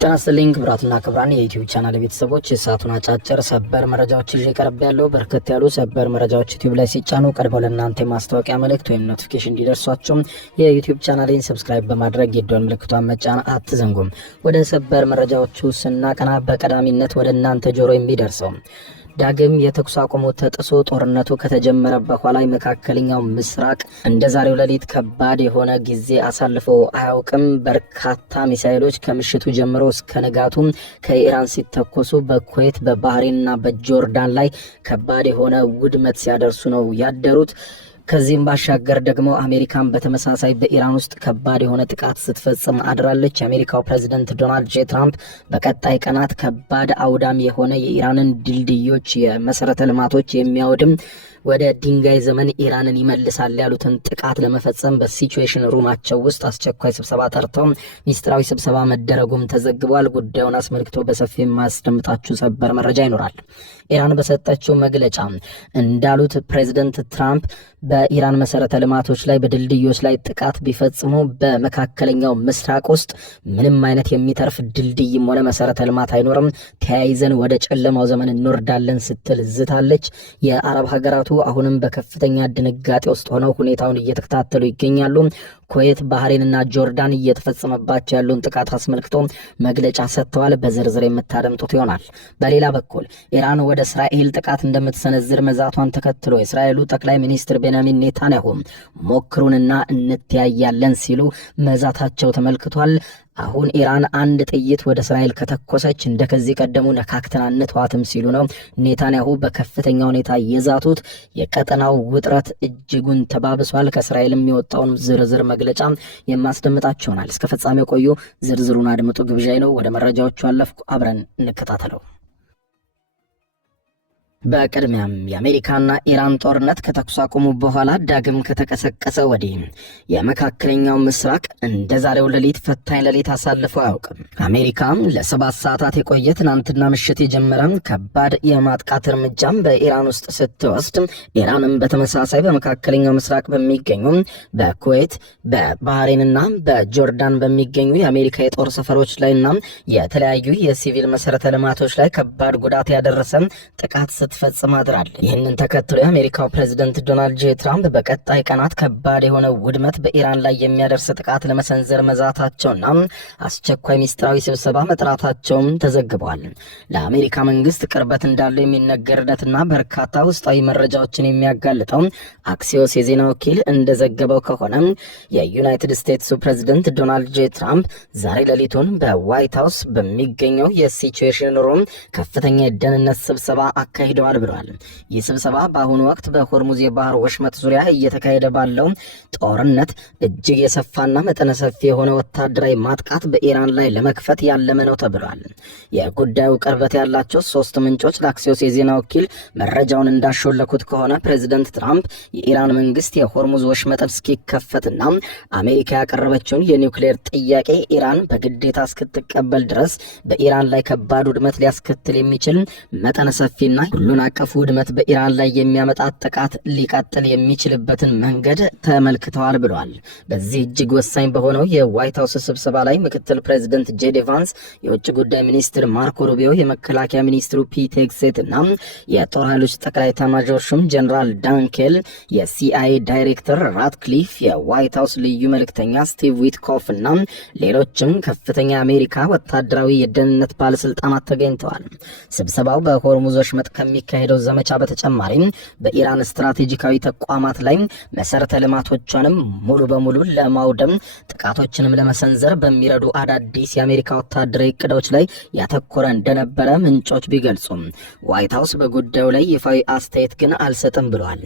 ጣስሊንክ ብራትና ክብራን የዩቲዩብ ቻናል ቤተሰቦች የሰዓቱን አጫጭር ሰበር መረጃዎች ይዤ ቀርብ ያለው በርከት ያሉ ሰበር መረጃዎች ዩቲዩብ ላይ ሲጫኑ ቀድመው ለእናንተ የማስታወቂያ መልእክት ወይም ኖቲፊኬሽን እንዲደርሷችሁ የዩቲዩብ ቻናሌን ሰብስክራይብ በማድረግ የደወል ምልክቷን መጫን አትዘንጉም። ወደ ሰበር መረጃዎቹ ስናቀና በቀዳሚነት ወደ እናንተ ጆሮ የሚደርሰው ዳግም የተኩስ አቁሙ ተጥሶ ጦርነቱ ከተጀመረ በኋላ መካከለኛው ምስራቅ እንደ ዛሬው ሌሊት ከባድ የሆነ ጊዜ አሳልፎ አያውቅም። በርካታ ሚሳኤሎች ከምሽቱ ጀምሮ እስከ ንጋቱ ከኢራን ሲተኮሱ በኩዌት በባህሬንና በጆርዳን ላይ ከባድ የሆነ ውድመት ሲያደርሱ ነው ያደሩት። ከዚህም ባሻገር ደግሞ አሜሪካን በተመሳሳይ በኢራን ውስጥ ከባድ የሆነ ጥቃት ስትፈጽም አድራለች። የአሜሪካው ፕሬዝዳንት ዶናልድ ጄ ትራምፕ በቀጣይ ቀናት ከባድ አውዳሚ የሆነ የኢራንን ድልድዮች የመሰረተ ልማቶች የሚያወድም ወደ ድንጋይ ዘመን ኢራንን ይመልሳል ያሉትን ጥቃት ለመፈጸም በሲቹዌሽን ሩማቸው ውስጥ አስቸኳይ ስብሰባ ጠርተው ሚስጥራዊ ስብሰባ መደረጉም ተዘግቧል። ጉዳዩን አስመልክቶ በሰፊው ማስደምጣችሁ ሰበር መረጃ ይኖራል። ኢራን በሰጠችው መግለጫ እንዳሉት ፕሬዝዳንት ትራምፕ በኢራን መሰረተ ልማቶች ላይ በድልድዮች ላይ ጥቃት ቢፈጽሙ በመካከለኛው ምስራቅ ውስጥ ምንም አይነት የሚተርፍ ድልድይም ሆነ መሰረተ ልማት አይኖርም፣ ተያይዘን ወደ ጨለማው ዘመን እንወርዳለን ስትል ዝታለች። የአረብ ሀገራቱ አሁንም በከፍተኛ ድንጋጤ ውስጥ ሆነው ሁኔታውን እየተከታተሉ ይገኛሉ። ኩዌት፣ ባህሬንና ጆርዳን እየተፈጸመባቸው ያለውን ጥቃት አስመልክቶ መግለጫ ሰጥተዋል። በዝርዝር የምታደምጡት ይሆናል። በሌላ በኩል ኢራን ወደ እስራኤል ጥቃት እንደምትሰነዝር መዛቷን ተከትሎ የእስራኤሉ ጠቅላይ ሚኒስትር ቤንያሚን ኔታንያሁ ሞክሩንና እንተያያለን ሲሉ መዛታቸው ተመልክቷል። አሁን ኢራን አንድ ጥይት ወደ እስራኤል ከተኮሰች እንደከዚህ ቀደሙ ነካክተን አንተዋትም ሲሉ ነው ኔታንያሁ በከፍተኛ ሁኔታ የዛቱት። የቀጠናው ውጥረት እጅጉን ተባብሷል። ከእስራኤል የሚወጣውን ዝርዝር መግለጫ የማስደምጣችሁ ይሆናል። እስከ ፍጻሜ ቆዩ። ዝርዝሩን አድምጡ ግብዣይ ነው። ወደ መረጃዎቹ አለፍኩ። አብረን እንከታተለው። በቅድሚያም የአሜሪካና ኢራን ጦርነት ከተኩስ አቁሙ በኋላ ዳግም ከተቀሰቀሰ ወዲህ የመካከለኛው ምስራቅ እንደ ዛሬው ሌሊት ፈታኝ ሌሊት አሳልፎ አያውቅም። አሜሪካ ለ7 ሰዓታት የቆየ ትናንትና ምሽት የጀመረ ከባድ የማጥቃት እርምጃም በኢራን ውስጥ ስትወስድ፣ ኢራንም በተመሳሳይ በመካከለኛው ምስራቅ በሚገኙ በኩዌት በባህሬንና በጆርዳን በሚገኙ የአሜሪካ የጦር ሰፈሮች ላይና የተለያዩ የሲቪል መሰረተ ልማቶች ላይ ከባድ ጉዳት ያደረሰ ጥቃት ስትፈጽም አድራለች። ይህንን ተከትሎ የአሜሪካው ፕሬዝዳንት ዶናልድ ጄ ትራምፕ በቀጣይ ቀናት ከባድ የሆነ ውድመት በኢራን ላይ የሚያደርስ ጥቃት ለመሰንዘር መዛታቸውና አስቸኳይ ሚስጥራዊ ስብሰባ መጥራታቸውም ተዘግበዋል። ለአሜሪካ መንግስት ቅርበት እንዳለው የሚነገርለትና በርካታ ውስጣዊ መረጃዎችን የሚያጋልጠው አክሲዮስ የዜና ወኪል እንደዘገበው ከሆነ የዩናይትድ ስቴትሱ ፕሬዝዳንት ዶናልድ ጄ ትራምፕ ዛሬ ሌሊቱን በዋይት ሃውስ በሚገኘው የሲቹዌሽን ሩም ከፍተኛ የደህንነት ስብሰባ አካሂደዋል ብለዋል። ይህ ስብሰባ በአሁኑ ወቅት በሆርሙዝ የባህር ወሽመጥ ዙሪያ እየተካሄደ ባለው ጦርነት እጅግ የሰፋና መጠነ ሰፊ የሆነ ወታደራዊ ማጥቃት በኢራን ላይ ለመክፈት ያለመ ነው ተብሏል። የጉዳዩ ቅርበት ያላቸው 3 ምንጮች ለአክሲዮስ የዜና ወኪል መረጃውን እንዳሾለኩት ከሆነ ፕሬዝዳንት ትራምፕ የኢራን መንግስት የሆርሙዝ ወሽመጥን እስኪከፈትና አሜሪካ ያቀረበችውን የኒውክሌር ጥያቄ ኢራን በግዴታ እስክትቀበል ድረስ በኢራን ላይ ከባድ ውድመት ሊያስከትል የሚችል መጠነ ሰፊና ሁሉን አቀፍ ውድመት በኢራን ላይ የሚያመጣ ጥቃት ሊቀጥል የሚችልበትን መንገድ ተመልክተዋል ብለዋል። በዚህ እጅግ ወሳኝ በሆነው የዋይት ሃውስ ስብሰባ ላይ ምክትል ፕሬዝዳንት ጄዲ ቫንስ፣ የውጭ ጉዳይ ሚኒስትር ማርኮ ሩቢዮ፣ የመከላከያ ሚኒስትሩ ፒት ሄግሴት እና የጦር ኃይሎች ጠቅላይ ኤታማዦር ሹም ጀነራል ዳንኬል፣ የሲአይኤ ዳይሬክተር ራትክሊፍ፣ የዋይት ሃውስ ልዩ መልእክተኛ ስቲቭ ዊትኮፍ እና ሌሎችም ከፍተኛ የአሜሪካ ወታደራዊ የደህንነት ባለስልጣናት ተገኝተዋል። ስብሰባው በሆርሙዝ ወሽመጥ ከሚካሄደው ዘመቻ በተጨማሪም በኢራን ስትራቴጂካዊ ተቋማት ላይ መሰረተ ልማቶቿንም ሙሉ በሙሉ ለማውደም ጥቃቶችንም ለመሰንዘር በሚረዱ አዳዲስ የአሜሪካ ወታደራዊ እቅዶች ላይ ያተኮረ እንደነበረ ምንጮች ቢገልጹም ዋይት ሃውስ በጉዳዩ ላይ ይፋዊ አስተያየት ግን አልሰጥም ብሏል።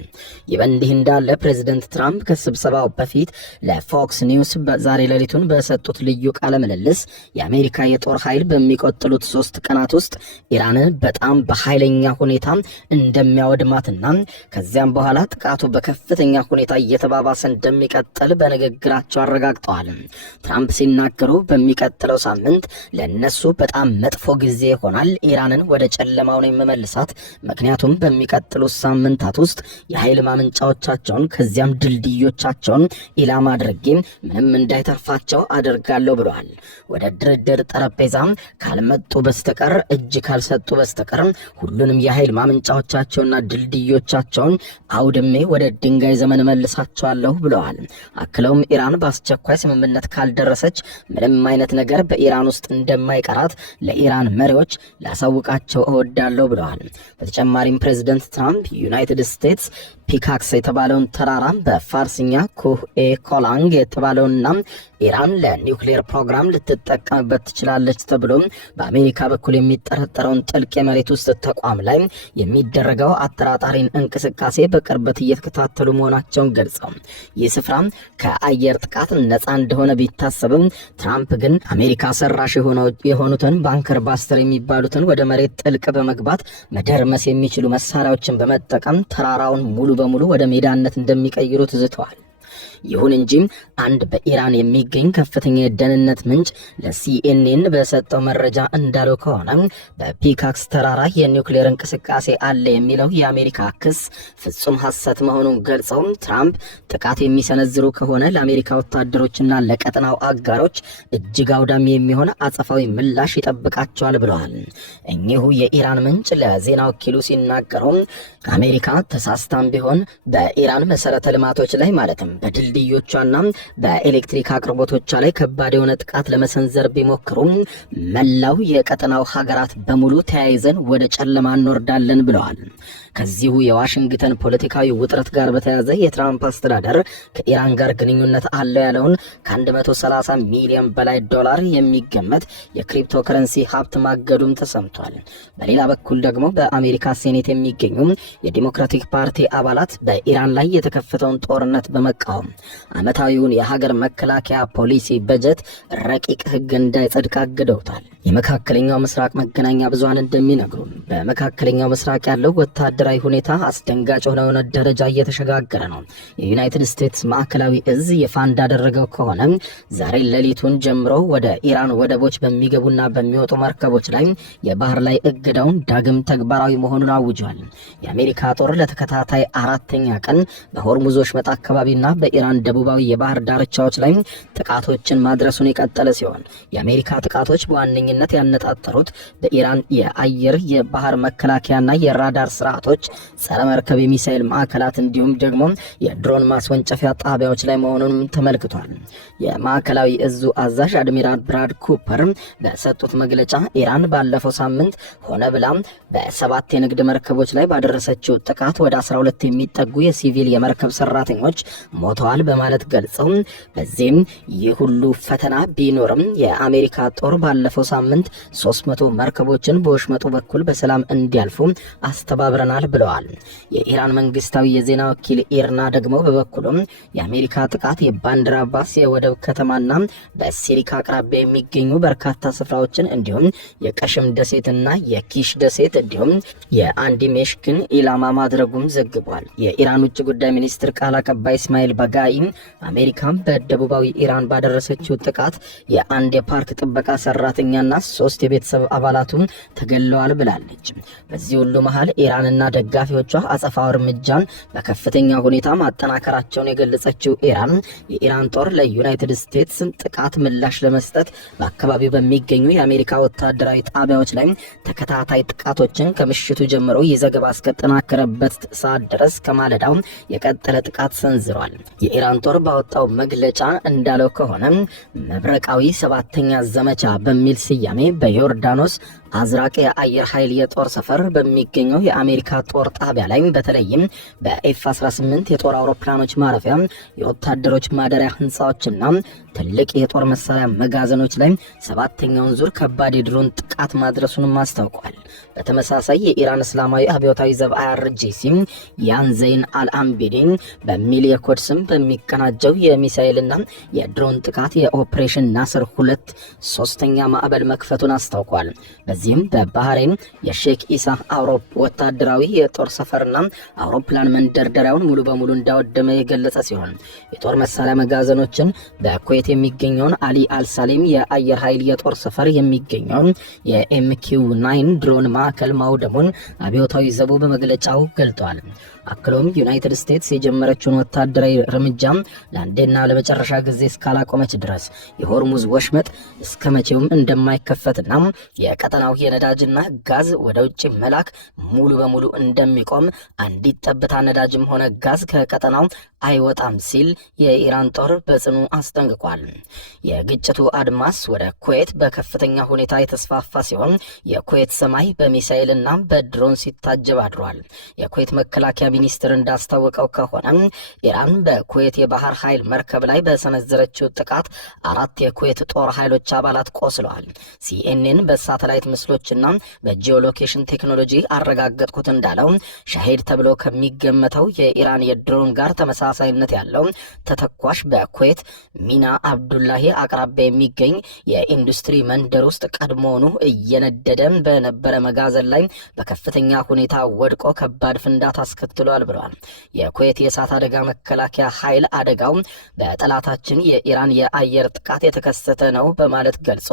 ይህ በእንዲህ እንዳለ ፕሬዝዳንት ትራምፕ ከስብሰባው በፊት ለፎክስ ኒውስ ዛሬ ሌሊቱን በሰጡት ልዩ ቃለ ምልልስ የአሜሪካ የጦር ኃይል በሚቀጥሉት 3 ቀናት ውስጥ ኢራንን በጣም በኃይለኛ ሁኔታ ሁኔታ እንደሚያወድማትና ከዚያም በኋላ ጥቃቱ በከፍተኛ ሁኔታ እየተባባሰ እንደሚቀጥል በንግግራቸው አረጋግጠዋል። ትራምፕ ሲናገሩ በሚቀጥለው ሳምንት ለነሱ በጣም መጥፎ ጊዜ ይሆናል፣ ኢራንን ወደ ጨለማው ነው የምመልሳት፣ ምክንያቱም በሚቀጥሉት ሳምንታት ውስጥ የኃይል ማመንጫዎቻቸውን ከዚያም ድልድዮቻቸውን ኢላማ አድርጌ ምንም እንዳይተርፋቸው አደርጋለሁ ብለዋል። ወደ ድርድር ጠረጴዛ ካልመጡ በስተቀር እጅ ካልሰጡ በስተቀር ሁሉንም የኃይል ማመንጫዎቻቸውና ድልድዮቻቸውን አውድሜ ወደ ድንጋይ ዘመን መልሳቸዋለሁ ብለዋል። አክለውም ኢራን በአስቸኳይ ስምምነት ካልደረሰች ምንም አይነት ነገር በኢራን ውስጥ እንደማይቀራት ለኢራን መሪዎች ላሳውቃቸው እወዳለሁ ብለዋል። በተጨማሪም ፕሬዚደንት ትራምፕ ዩናይትድ ስቴትስ ፒካክስ የተባለውን ተራራ በፋርስኛ ኩህ ኤ ኮላንግ የተባለውና ኢራን ለኒውክሌር ፕሮግራም ልትጠቀምበት ትችላለች ተብሎ በአሜሪካ በኩል የሚጠረጠረውን ጥልቅ የመሬት ውስጥ ተቋም ላይ የሚደረገው አጠራጣሪን እንቅስቃሴ በቅርበት እየተከታተሉ መሆናቸውን ገልጸው ይህ ስፍራ ከአየር ጥቃት ነፃ እንደሆነ ቢታሰብም ትራምፕ ግን አሜሪካ ሰራሽ የሆኑትን ባንከር ባስተር የሚባሉትን ወደ መሬት ጥልቅ በመግባት መደርመስ የሚችሉ መሳሪያዎችን በመጠቀም ተራራውን ሙሉ በሙሉ ወደ ሜዳነት እንደሚቀይሩት ዝተዋል። ይሁን እንጂ አንድ በኢራን የሚገኝ ከፍተኛ የደህንነት ምንጭ ለሲኤንኤን በሰጠው መረጃ እንዳለው ከሆነ በፒካክስ ተራራ የኒውክሌር እንቅስቃሴ አለ የሚለው የአሜሪካ ክስ ፍጹም ሐሰት መሆኑን ገልጸው ትራምፕ ጥቃት የሚሰነዝሩ ከሆነ ለአሜሪካ ወታደሮችና ለቀጠናው አጋሮች እጅግ አውዳሚ የሚሆን አጸፋዊ ምላሽ ይጠብቃቸዋል ብለዋል። እኚሁ የኢራን ምንጭ ለዜና ወኪሉ ሲናገሩ አሜሪካ ተሳስታም ቢሆን በኢራን መሰረተ ልማቶች ላይ ማለትም በድልድዮቿና በኤሌክትሪክ አቅርቦቶቿ ላይ ከባድ የሆነ ጥቃት ለመሰንዘር ቢሞክሩም መላው የቀጠናው ሀገራት በሙሉ ተያይዘን ወደ ጨለማ እንወርዳለን ብለዋል። ከዚሁ የዋሽንግተን ፖለቲካዊ ውጥረት ጋር በተያያዘ የትራምፕ አስተዳደር ከኢራን ጋር ግንኙነት አለው ያለውን ከ130 ሚሊዮን በላይ ዶላር የሚገመት የክሪፕቶ ከረንሲ ሀብት ማገዱም ተሰምቷል። በሌላ በኩል ደግሞ በአሜሪካ ሴኔት የሚገኙ የዲሞክራቲክ ፓርቲ አባላት በኢራን ላይ የተከፈተውን ጦርነት በመቃወም ዓመታዊውን የሀገር መከላከያ ፖሊሲ በጀት ረቂቅ ሕግ እንዳይጸድቅ አግደውታል። የመካከለኛው ምስራቅ መገናኛ ብዙሃን እንደሚነግሩ በመካከለኛው ምስራቅ ያለው ወታደራዊ ሁኔታ አስደንጋጭ የሆነ ደረጃ እየተሸጋገረ ነው። የዩናይትድ ስቴትስ ማዕከላዊ እዝ ይፋ እንዳደረገው ከሆነ ዛሬ ሌሊቱን ጀምሮ ወደ ኢራን ወደቦች በሚገቡና በሚወጡ መርከቦች ላይ የባህር ላይ እገዳውን ዳግም ተግባራዊ መሆኑን አውጇል። የአሜሪካ ጦር ለተከታታይ አራተኛ ቀን በሆርሙዝ ወሽመጥ አካባቢና በኢራን ደቡባዊ የባህር ዳርቻዎች ላይ ጥቃቶችን ማድረሱን የቀጠለ ሲሆን የአሜሪካ ጥቃቶች በዋነኝነት ያነጣጠሩት በኢራን የአየር የባህር መከላከያና የራዳር ስርዓቶች፣ ጸረ መርከብ የሚሳኤል ማዕከላት እንዲሁም ደግሞ የድሮን ማስወንጨፊያ ጣቢያዎች ላይ መሆኑን ተመልክቷል። የማዕከላዊ እዙ አዛዥ አድሚራል ብራድ ኩፐር በሰጡት መግለጫ ኢራን ባለፈው ሳምንት ሆነ ብላ በ7 የንግድ መርከቦች ላይ ባደረሰችው ጥቃት ወደ 12 የሚጠጉ የሲቪል የመርከብ ሰራተኞች ሞተዋል በማለት ገልጸው በዚህም ይህ ሁሉ ፈተና ቢኖርም የአሜሪካ ጦር ባለፈው ሳምንት 300 መርከቦችን በወሽመጡ በኩል በሰላም እንዲያልፉ አስተባብረናል ብለዋል። የኢራን መንግስታዊ የዜና ወኪል ኢርና ደግሞ በበኩሉም የአሜሪካ ጥቃት የባንድር አባስ የወደብ ከተማና በሲሪካ አቅራቢያ የሚገኙ በርካታ ስፍራዎችን እንዲሁም የቀሽም ደሴትና የኪሽ ደሴት እንዲሁም የአንዲሜሽክን ኢላማ ማድረጉም ዘግቧል። የኢራን ውጭ ጉዳይ ሚኒስትር ቃል አቀባይ እስማኤል ባጋይ አሜሪካም በደቡባዊ ኢራን ባደረሰችው ጥቃት የአንድ የፓርክ ጥበቃ ሰራተኛና 3 የቤተሰብ አባላቱ ተገለዋል ብላለች። በዚህ ሁሉ መሃል ኢራንና ደጋፊዎቿ አጸፋው እርምጃን በከፍተኛ ሁኔታ ማጠናከራቸውን የገለጸችው ኢራን የኢራን ጦር ለዩናይትድ ስቴትስ ጥቃት ምላሽ ለመስጠት በአካባቢው በሚገኙ የአሜሪካ ወታደራዊ ጣቢያዎች ላይ ተከታታይ ጥቃቶችን ከምሽቱ ጀምሮ የዘገባ እስከተጠናከረበት ሰዓት ድረስ ከማለዳው የቀጠለ ጥቃት ሰንዝሯል። የኢራን ጦር ባወጣው መግለጫ እንዳለው ከሆነ መብረቃዊ 7ኛ ዘመቻ በሚል ስያሜ በዮርዳኖስ አዝራቅ የአየር ኃይል የጦር ሰፈር በሚገኘው የአሜሪካ ጦር ጣቢያ ላይ በተለይም በኤፍ-18 የጦር አውሮፕላኖች ማረፊያ፣ የወታደሮች ማደሪያ ህንፃዎችና ትልቅ የጦር መሳሪያ መጋዘኖች ላይ 7ኛውን ዙር ከባድ የድሮን ጥቃት ማድረሱንም አስታውቋል። በተመሳሳይ የኢራን እስላማዊ አብዮታዊ ዘብ IRGC ያን ዘይን አልአምቢዲን በሚል የኮድ ስም በሚቀናጀው የሚሳኤልና የድሮን ጥቃት የኦፕሬሽን ናስር 2 3ኛ ማዕበል መክፈቱን አስታውቋል። በዚህም በባህሬን የሼክ ኢሳ ወታደራዊ የጦር ሰፈርና አውሮፕላን መንደርደሪያውን ሙሉ በሙሉ እንዳወደመ የገለጸ ሲሆን የጦር መሳሪያ መጋዘኖችን በኩዌት የሚገኘውን አሊ አልሳሌም የአየር ኃይል የጦር ሰፈር የሚገኘውን የኤምኪው9 ድሮን ማዕከል ማውደሙን አብዮታዊ ዘቡ በመግለጫው ገልጧል። አክሎም ዩናይትድ ስቴትስ የጀመረችውን ወታደራዊ እርምጃ ለአንዴና ለመጨረሻ ጊዜ እስካላቆመች ድረስ የሆርሙዝ ወሽመጥ እስከመቼውም እንደማይከፈትና የቀጠናው የነዳጅና ጋዝ ወደ ውጭ መላክ ሙሉ በሙሉ እንደሚቆም አንዲት ጠብታ ነዳጅም ሆነ ጋዝ ከቀጠናው አይወጣም ሲል የኢራን ጦር በጽኑ አስጠንቅቋል። የግጭቱ አድማስ ወደ ኩዌት በከፍተኛ ሁኔታ የተስፋፋ ሲሆን የኩዌት ሰማይ በሚሳኤልና በድሮን ሲታጀብ አድሯል። የኩዌት መከላከያ ሚኒስትር እንዳስታወቀው ከሆነ ኢራን በኩዌት የባህር ኃይል መርከብ ላይ በሰነዘረችው ጥቃት 4 የኩዌት ጦር ኃይሎች አባላት ቆስለዋል። ሲኤንኤን በሳተላይት ምስሎችና በጂኦሎኬሽን ቴክኖሎጂ አረጋገጥኩት እንዳለው ሻሄድ ተብሎ ከሚገመተው የኢራን የድሮን ጋር ተመሳሳይነት ያለው ተተኳሽ በኩዌት ሚና አብዱላሂ አቅራቢያ የሚገኝ የኢንዱስትሪ መንደር ውስጥ ቀድሞውኑ እየነደደ በነበረ መጋዘን ላይ በከፍተኛ ሁኔታ ወድቆ ከባድ ፍንዳታ አስከትሏል ብለዋል። የኩዌት የእሳት አደጋ መከላከያ ኃይል አደጋው በጠላታችን የኢራን የአየር ጥቃት የተከሰተ ነው በማለት ገልጾ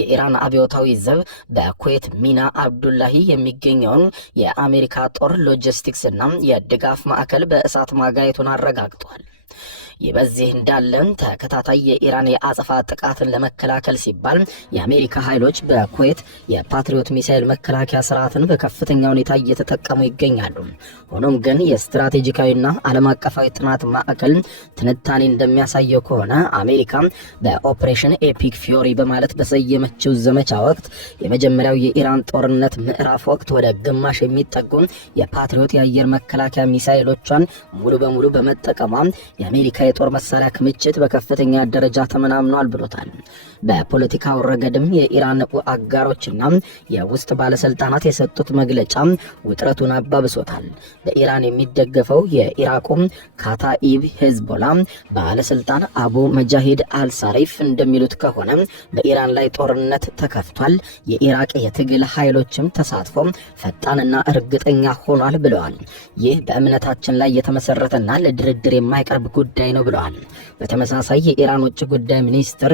የኢራን አብዮታዊ ዘብ በኩዌት ሚና አብዱላሂ የሚገኘውን የአሜሪካ ጦር ሎጂስቲክስ እና የድጋፍ ማዕከል በእሳት ማጋየቱን አረጋግጧል። ይህ በዚህ እንዳለ ተከታታይ የኢራን የአጸፋ ጥቃትን ለመከላከል ሲባል የአሜሪካ ኃይሎች በኩዌት የፓትሪዮት ሚሳኤል መከላከያ ስርዓትን በከፍተኛ ሁኔታ እየተጠቀሙ ይገኛሉ። ሆኖም ግን የስትራቴጂካዊና ዓለም አቀፋዊ ጥናት ማዕከል ትንታኔ እንደሚያሳየው ከሆነ አሜሪካ በኦፕሬሽን ኤፒክ ፊዮሪ በማለት በሰየመችው ዘመቻ ወቅት የመጀመሪያው የኢራን ጦርነት ምዕራፍ ወቅት ወደ ግማሽ የሚጠጉ የፓትሪዮት የአየር መከላከያ ሚሳኤሎቿን ሙሉ በሙሉ በመጠቀሟ የአሜሪካ የጦር መሳሪያ ክምችት በከፍተኛ ደረጃ ተመናምኗል ብሎታል። በፖለቲካው ረገድም የኢራን አጋሮችና የውስጥ ባለስልጣናት የሰጡት መግለጫ ውጥረቱን አባብሶታል። በኢራን የሚደገፈው የኢራቁ ካታኢብ ሂዝቦላ ባለስልጣን አቡ መጃሂድ አልሳሪፍ እንደሚሉት ከሆነ በኢራን ላይ ጦርነት ተከፍቷል፣ የኢራቅ የትግል ኃይሎችም ተሳትፎ ፈጣንና እርግጠኛ ሆኗል ብለዋል። ይህ በእምነታችን ላይ የተመሰረተና ለድርድር የማይቀርብ ጉዳይ ነው ብለዋል። በተመሳሳይ የኢራን ውጭ ጉዳይ ሚኒስትር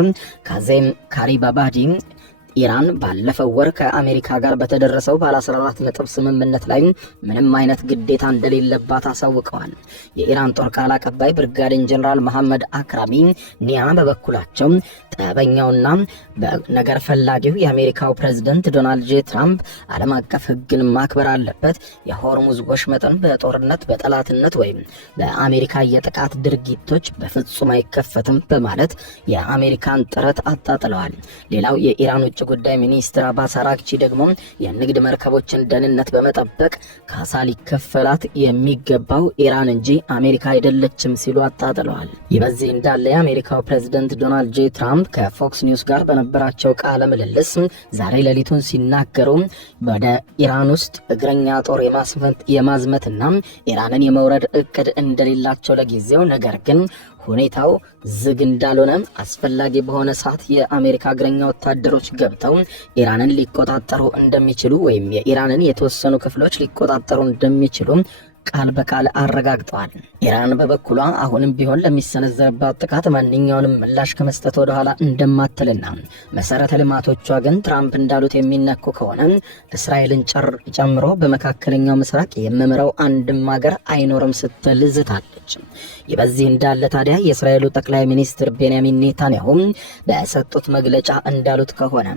ካዜም ካሪባባዲ ኢራን ባለፈው ወር ከአሜሪካ ጋር በተደረሰው ባለ 14 ነጥብ ስምምነት ላይ ምንም አይነት ግዴታ እንደሌለባት አሳውቀዋል። የኢራን ጦር ቃል አቀባይ ብርጋዴር ጀነራል መሐመድ አክራሚ ኒያ በበኩላቸው ጠበኛውና ነገር ፈላጊው የአሜሪካው ፕሬዝዳንት ዶናልድ ጄ ትራምፕ ዓለም አቀፍ ሕግን ማክበር አለበት፣ የሆርሙዝ ወሽመጥን በጦርነት በጠላትነት ወይም በአሜሪካ የጥቃት ድርጊቶች በፍጹም አይከፈትም በማለት የአሜሪካን ጥረት አጣጥለዋል። ሌላው የኢራን ውጭ ጉዳይ ሚኒስትር አባስ አራግቺ ደግሞ የንግድ መርከቦችን ደህንነት በመጠበቅ ካሳ ሊከፈላት የሚገባው ኢራን እንጂ አሜሪካ አይደለችም ሲሉ አጣጥለዋል። ይህ በዚህ እንዳለ የአሜሪካው ፕሬዝዳንት ዶናልድ ጄ ትራምፕ ከፎክስ ኒውስ ጋር በነበራቸው ቃለ ምልልስ ዛሬ ሌሊቱን ሲናገሩ ወደ ኢራን ውስጥ እግረኛ ጦር የማዝመትና ኢራንን የመውረድ እቅድ እንደሌላቸው ለጊዜው ነገር ግን ሁኔታው ዝግ እንዳልሆነ አስፈላጊ በሆነ ሰዓት የአሜሪካ እግረኛ ወታደሮች ገብተው ኢራንን ሊቆጣጠሩ እንደሚችሉ ወይም የኢራንን የተወሰኑ ክፍሎች ሊቆጣጠሩ እንደሚችሉ ቃል በቃል አረጋግጠዋል። ኢራን በበኩሏ አሁንም ቢሆን ለሚሰነዘርባት ጥቃት ማንኛውንም ምላሽ ከመስጠት ወደ ኋላ እንደማትልና መሰረተ ልማቶቿ ግን ትራምፕ እንዳሉት የሚነኩ ከሆነ እስራኤልን ጨምሮ በመካከለኛው ምስራቅ የምምረው አንድም ሀገር አይኖርም ስትል ዝታለች። ይህ በዚህ እንዳለ ታዲያ የእስራኤሉ ጠቅላይ ሚኒስትር ቤንያሚን ኔታንያሁ በሰጡት መግለጫ እንዳሉት ከሆነ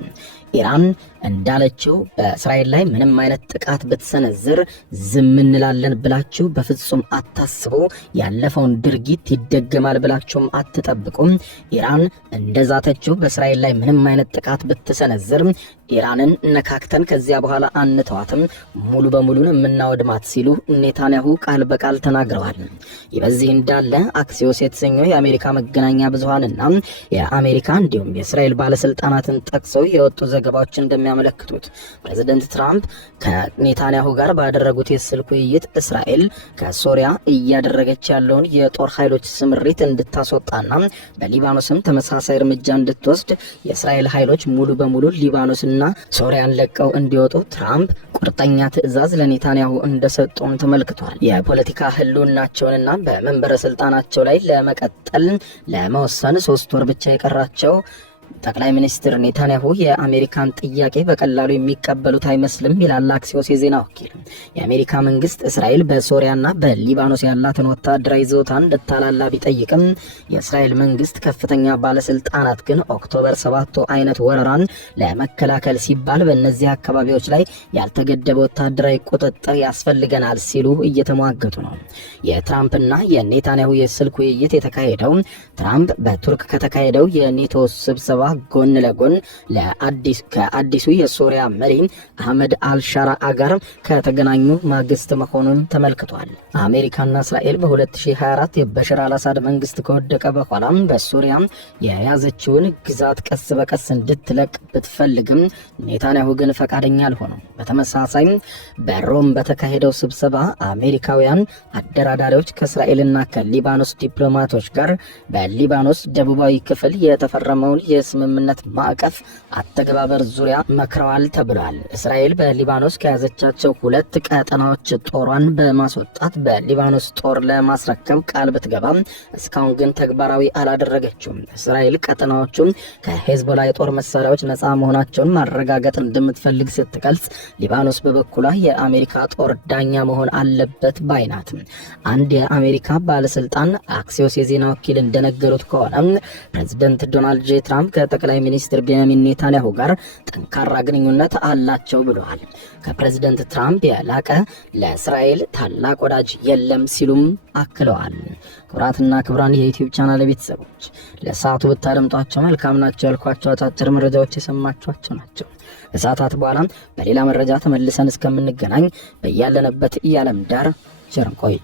ኢራን እንዳለችው በእስራኤል ላይ ምንም አይነት ጥቃት ብትሰነዝር ዝም እንላለን ብላችሁ በፍጹም አታስቡ፣ ያለፈውን ድርጊት ይደገማል ብላችሁም አትጠብቁም። ኢራን እንደዛተችው በእስራኤል ላይ ምንም አይነት ጥቃት ብትሰነዝር ኢራንን ነካክተን ከዚያ በኋላ አንተዋትም፣ ሙሉ በሙሉን የምናወድማት ሲሉ ኔታንያሁ ቃል በቃል ተናግረዋል። ይህ በዚህ እንዳለ አክሲዮስ የተሰኘው የአሜሪካ መገናኛ ብዙሃንና የአሜሪካ እንዲሁም የእስራኤል ባለስልጣናትን ጠቅሰው የወጡ ዘገባዎች እንደሚያመለክቱት ፕሬዝዳንት ትራምፕ ከኔታንያሁ ጋር ባደረጉት የስልክ ውይይት እስራኤል እስራኤል ከሶሪያ እያደረገች ያለውን የጦር ኃይሎች ስምሪት እንድታስወጣና በሊባኖስም ተመሳሳይ እርምጃ እንድትወስድ የእስራኤል ኃይሎች ሙሉ በሙሉ ሊባኖስና ሶሪያን ለቀው እንዲወጡ ትራምፕ ቁርጠኛ ትዕዛዝ ለኔታንያሁ እንደሰጡም ተመልክቷል። የፖለቲካ ህልውናቸውንና በመንበረ ስልጣናቸው ላይ ለመቀጠል ለመወሰን 3 ወር ብቻ የቀራቸው ጠቅላይ ሚኒስትር ኔታንያሁ የአሜሪካን ጥያቄ በቀላሉ የሚቀበሉት አይመስልም ይላል አክሲዮስ የዜና ወኪል። የአሜሪካ መንግስት እስራኤል በሶሪያና በሊባኖስ ያላትን ወታደራዊ ይዞታ እንድታላላ ቢጠይቅም የእስራኤል መንግስት ከፍተኛ ባለስልጣናት ግን ኦክቶበር 7 አይነት ወረራን ለመከላከል ሲባል በእነዚህ አካባቢዎች ላይ ያልተገደበ ወታደራዊ ቁጥጥር ያስፈልገናል ሲሉ እየተሟገቱ ነው። የትራምፕና የኔታንያሁ የስልክ ውይይት የተካሄደው ትራምፕ በቱርክ ከተካሄደው የኔቶ ስብሰባ ጎን ለጎን ከአዲሱ የሶሪያ መሪ አህመድ አልሻራአ ጋር ከተገናኙ ማግስት መሆኑን ተመልክቷል። አሜሪካና እስራኤል በ2024 የበሽር አልአሳድ መንግስት ከወደቀ በኋላም በሶሪያ የያዘችውን ግዛት ቀስ በቀስ እንድትለቅ ብትፈልግም ኔታንያሁ ግን ፈቃደኛ አልሆኑም። በተመሳሳይ በሮም በተካሄደው ስብሰባ አሜሪካውያን አደራዳሪዎች ከእስራኤልና ከሊባኖስ ዲፕሎማቶች ጋር በሊባኖስ ደቡባዊ ክፍል የተፈረመውን የስምምነት ማዕቀፍ አተገባበር ዙሪያ መክረዋል ተብሏል። እስራኤል በሊባኖስ ከያዘቻቸው 2 ቀጠናዎች ጦሯን በማስወጣት በሊባኖስ ጦር ለማስረከብ ቃል ብትገባም እስካሁን ግን ተግባራዊ አላደረገችውም። እስራኤል ቀጠናዎቹን ከሄዝቦላ የጦር መሳሪያዎች ነፃ መሆናቸውን ማረጋገጥ እንደምትፈልግ ስትገልጽ፣ ሊባኖስ በበኩሏ የአሜሪካ ጦር ዳኛ መሆን አለበት ባይናት። አንድ የአሜሪካ ባለስልጣን አክሲዮስ የዜና ወኪል እንደነገሩት ከሆነ ፕሬዝዳንት ዶናልድ ጄ ትራምፕ ከጠቅላይ ሚኒስትር ቤንያሚን ኔታንያሁ ጋር ጠንካራ ግንኙነት አላቸው ብለዋል። ከፕሬዝዳንት ትራምፕ የላቀ ለእስራኤል ታላቅ ወዳጅ የለም ሲሉም አክለዋል። ክቡራትና ክቡራን የዩቲዩብ ቻናል ቤተሰቦች ለሰዓቱ ብታደምጧቸው መልካም ናቸው ያልኳቸው አጫጭር መረጃዎች የሰማችኋቸው ናቸው። ከሰዓታት በኋላ በሌላ መረጃ ተመልሰን እስከምንገናኝ በያለንበት የዓለም ዳር ቸር እንቆይ።